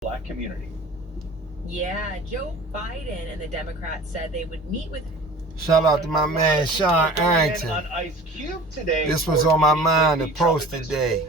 Black community. Yeah, Joe Biden and the Democrats said they would meet with. Shout out to my man Sean Arrington. On Ice Cube today. This was on my mind to post today.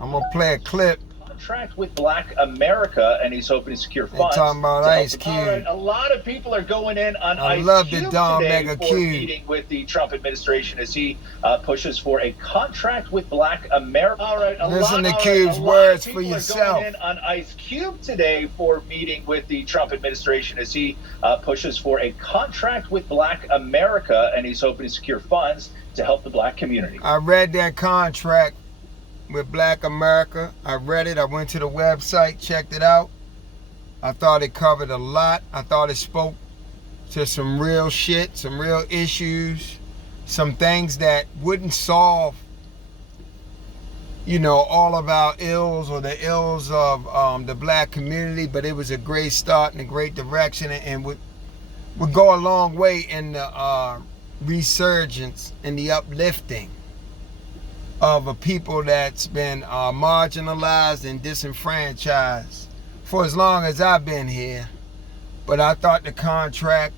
I'm gonna play a clip. Contract with Black America, and he's hoping to secure funds. They're talking about Ice Cube. Right, a lot of people are going in on I Ice love Cube the Don today Mega for Cube. meeting with the Trump administration as he pushes for a contract with Black America. All right, listen to Cube's words for yourself. Going in on Ice Cube today for meeting with the Trump administration as he pushes for a contract with Black America, and he's hoping to secure funds to help the Black community. I read that contract with Black America. I read it. I went to the website, checked it out. I thought it covered a lot. I thought it spoke to some real shit, some real issues, some things that wouldn't solve, all of our ills or the ills of the Black community, but it was a great start and a great direction, and would go a long way in the resurgence and the uplifting of a people that's been marginalized and disenfranchised for as long as I've been here. But I thought the contract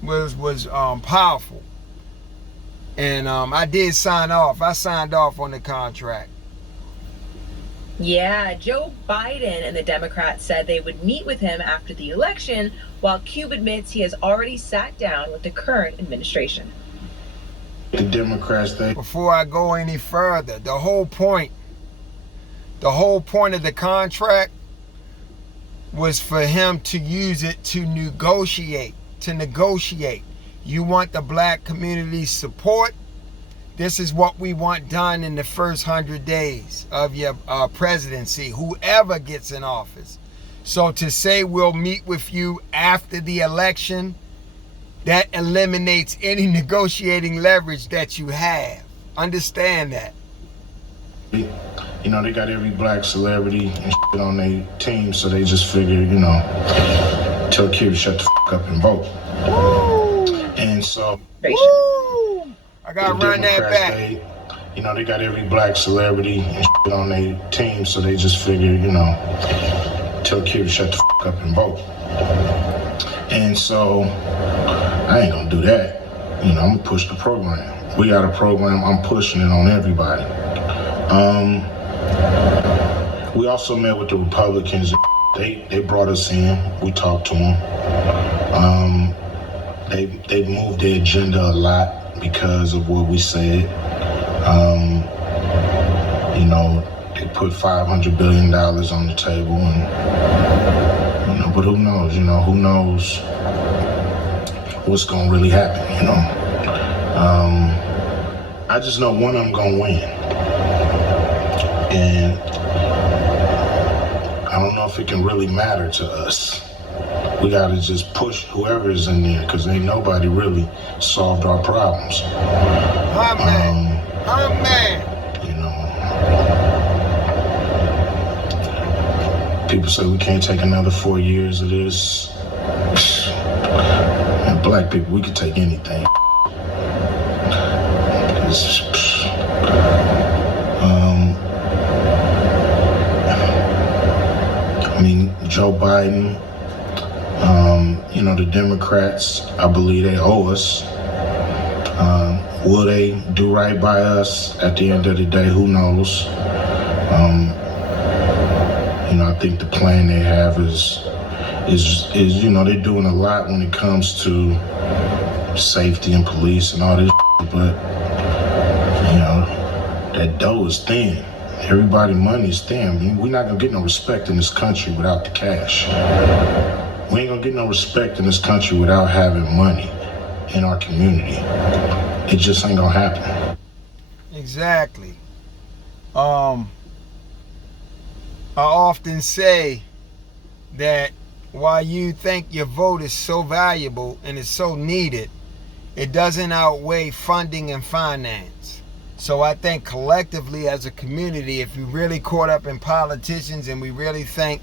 was powerful, and I did sign off. I signed off on the contract. Yeah, Joe Biden and the Democrats said they would meet with him after the election, while Cube admits he has already sat down with the current administration. The Democrats, before I go any further, the whole point of the contract was for him to use it to negotiate. You want the Black community's support? This is what we want done in the first 100 days of your presidency, whoever gets in office. So to say we'll meet with you after the election, that eliminates any negotiating leverage that you have. Understand that. They got every Black celebrity and shit on their team, so they just figure, tell Cube to shut the fuck up and vote. Woo! And so, woo! I gotta run that back. They got every Black celebrity and shit on their team, so they just figure, tell Cube to shut the fuck up and vote. And so, I ain't gonna do that. I'm gonna push the program. We got a program, I'm pushing it on everybody. We also met with the Republicans. They brought us in, we talked to them. They moved their agenda a lot because of what we said. They put $500 billion on the table, and but who knows? Who knows what's gonna really happen? I just know one of them gonna win, and I don't know if it can really matter to us. We gotta just push whoever is in there, because ain't nobody really solved our problems. Amen. People say we can't take another 4 years of this. And Black people, we can take anything. Joe Biden, the Democrats, I believe they owe us. Will they do right by us at the end of the day? Who knows? I think the plan they have is they're doing a lot when it comes to safety and police and all this shit, but that dough is thin. Everybody's money is thin. We're not gonna get no respect in this country without the cash. We ain't gonna get no respect in this country without having money in our community. It just ain't gonna happen. Exactly. I often say that while you think your vote is so valuable and is so needed, it doesn't outweigh funding and finance. So I think collectively as a community, if we really caught up in politicians and we really think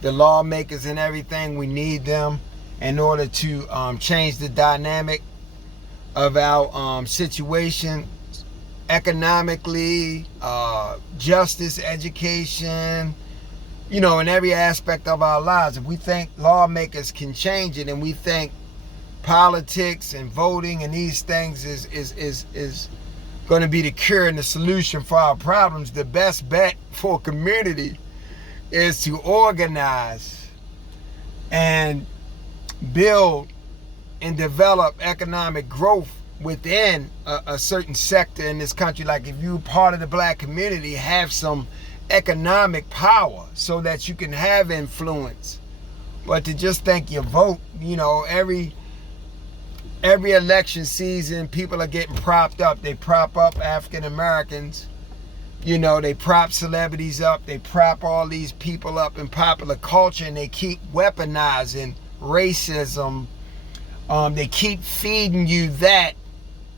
the lawmakers and everything, we need them in order to change the dynamic of our situation economically, justice, education, you know, in every aspect of our lives. If we think lawmakers can change it, and we think politics and voting and these things is going to be the cure and the solution for our problems, the best bet for a community is to organize and build and develop economic growth within a certain sector in this country. Like if you're part of the black community, have some economic power so that you can have influence. But to just think you vote, you know, every election season, people are getting propped up. They prop up African Americans. You know, they prop celebrities up. They prop all these people up in popular culture, and they keep weaponizing racism. They keep feeding you that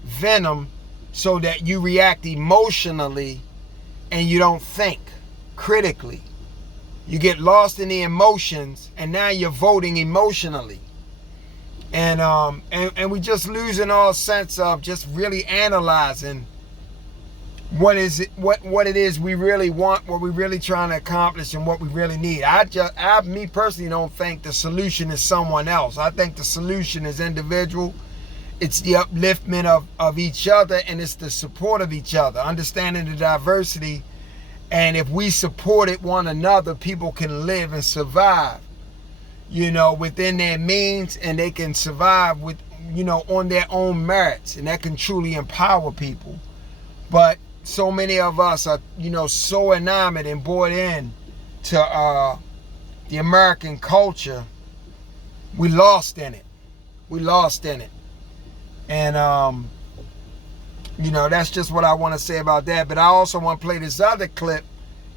venom so that you react emotionally and you don't think critically. You get lost in the emotions, and now you're voting emotionally. And we just losing all sense of just really analyzing what it is we really want, what we're really trying to accomplish, and what we really need. Me personally don't think the solution is someone else. I think the solution is individual. It's the upliftment of each other, and it's the support of each other, understanding the diversity. And if we supported one another, people can live and survive, you know, within their means, and they can survive with, you know, on their own merits, and that can truly empower people. But so many of us are, you know, so enamored and bought in to the American culture, we lost in it. And you know, that's just what I want to say about that. But I also want to play this other clip,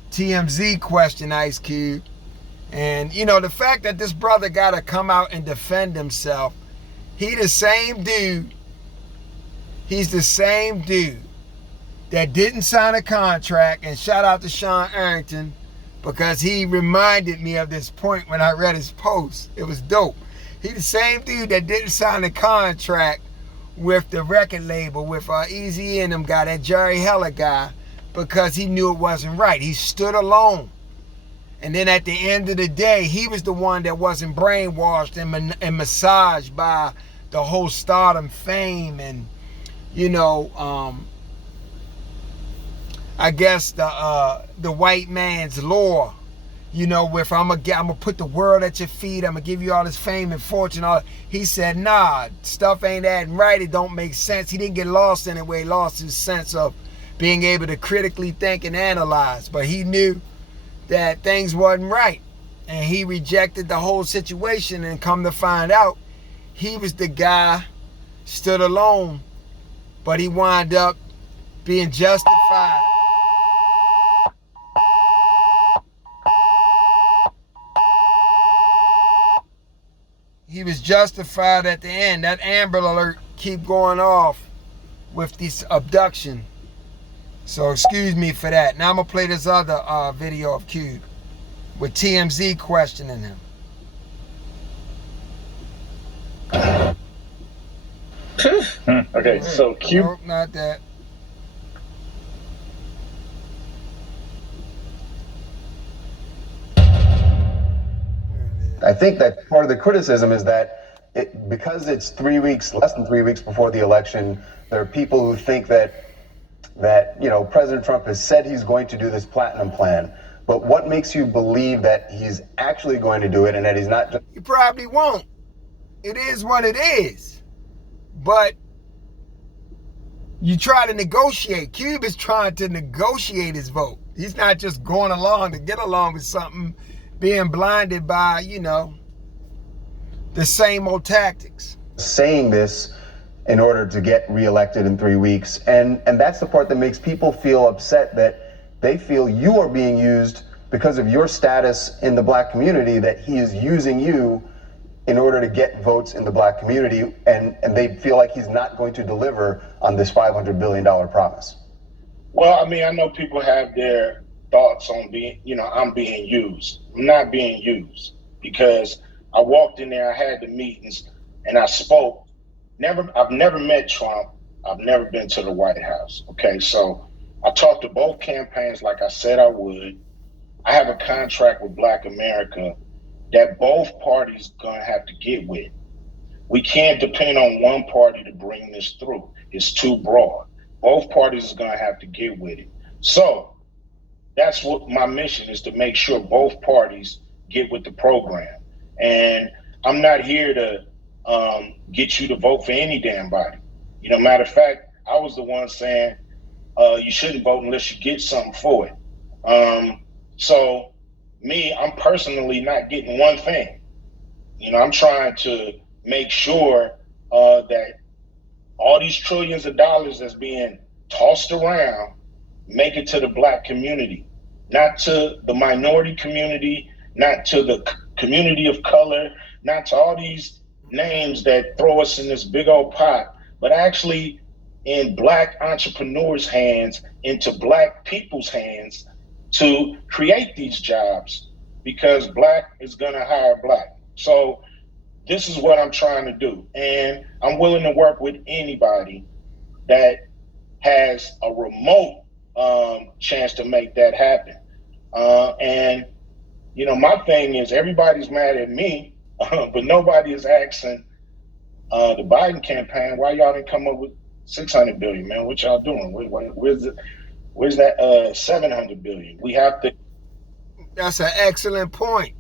TMZ question, Ice Cube. And, you know, the fact that this brother got to come out and defend himself, he's the same dude that didn't sign a contract. And shout out to Sean Arrington, because he reminded me of this point when I read his post. It was dope. He's the same dude that didn't sign a contract with the record label, with Eazy and them guy, that Jerry Heller guy, because he knew it wasn't right. He stood alone. And then at the end of the day, he was the one that wasn't brainwashed and massaged by the whole stardom, fame, and, you know, I guess the white man's law, you know, with I'm gonna put the world at your feet, I'm gonna give you all this fame and fortune. He said, nah, stuff ain't adding right. It don't make sense. He didn't get lost in it, where he lost his sense of being able to critically think and analyze. But he knew that things wasn't right, and he rejected the whole situation. And come to find out, he was the guy, stood alone, but he wound up being justified. He was justified at the end. That Amber Alert keep going off with this abduction. So excuse me for that. Now I'm going to play this other video of Cube with TMZ questioning him. Okay, so Cube... Nope, not that. I think that part of the criticism is that because it's 3 weeks, less than 3 weeks before the election, there are people who think that you know, President Trump has said he's going to do this platinum plan. But what makes you believe that he's actually going to do it and that he's not just... He probably won't. It is what it is. But you try to negotiate. Cube is trying to negotiate his vote. He's not just going along to get along with something, being blinded by, you know, the same old tactics. Saying this in order to get reelected in 3 weeks. And that's the part that makes people feel upset, that they feel you are being used because of your status in the black community, that he is using you in order to get votes in the black community. And they feel like he's not going to deliver on this $500 billion promise. Well, I mean, I know people have their thoughts on being, you know, I'm being used. I'm not being used, because I walked in there, I had the meetings, and I spoke. I've never met Trump. I've never been to the White House. Okay, so I talked to both campaigns like I said I would. I have a contract with Black America that both parties gonna have to get with. We can't depend on one party to bring this through. It's too broad. Both parties are gonna have to get with it. So that's what my mission is, to make sure both parties get with the program. And I'm not here to get you to vote for any damn body. You know, matter of fact, I was the one saying you shouldn't vote unless you get something for it. So me, I'm personally not getting one thing. You know, I'm trying to make sure that all these trillions of dollars that's being tossed around make it to the Black community, not to the minority community, not to the community of color, not to all these names that throw us in this big old pot, but actually in Black entrepreneurs' hands, into Black people's hands, to create these jobs, because Black is gonna hire Black. So this is what I'm trying to do. And I'm willing to work with anybody that has a remote chance to make that happen. And, you know, my thing is, everybody's mad at me, but nobody is asking the Biden campaign, why y'all didn't come up with $600 billion, man? What y'all doing? Where's that 700 billion? We have to. That's an excellent point.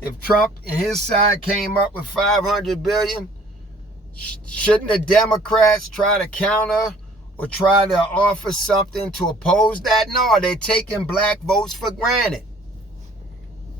If Trump and his side came up with $500 billion, shouldn't the Democrats try to counter or try to offer something to oppose that? No, they're taking Black votes for granted.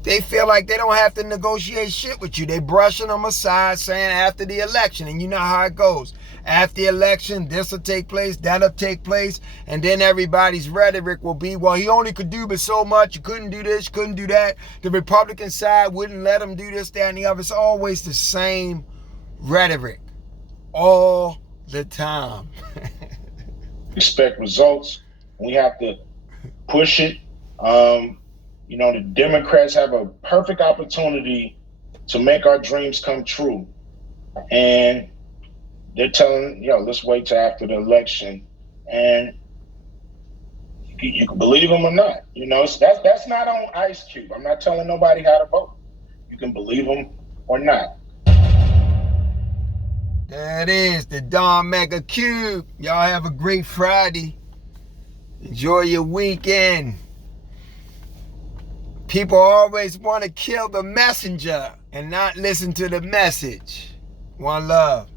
They feel like they don't have to negotiate shit with you. They brushing them aside, saying after the election. And you know how it goes. After the election, this will take place, that'll take place. And then everybody's rhetoric will be, well, he only could do but so much. You couldn't do this, couldn't do that. The Republican side wouldn't let him do this, that, and the other. It's always the same rhetoric. All the time. Expect results. We have to push it. You know, the Democrats have a perfect opportunity to make our dreams come true. And they're telling, you know, let's wait till after the election. And you can believe them or not. You know, that's not on Ice Cube. I'm not telling nobody how to vote. You can believe them or not. That is the Don Mega Cube. Y'all have a great Friday. Enjoy your weekend. People always want to kill the messenger and not listen to the message. One love.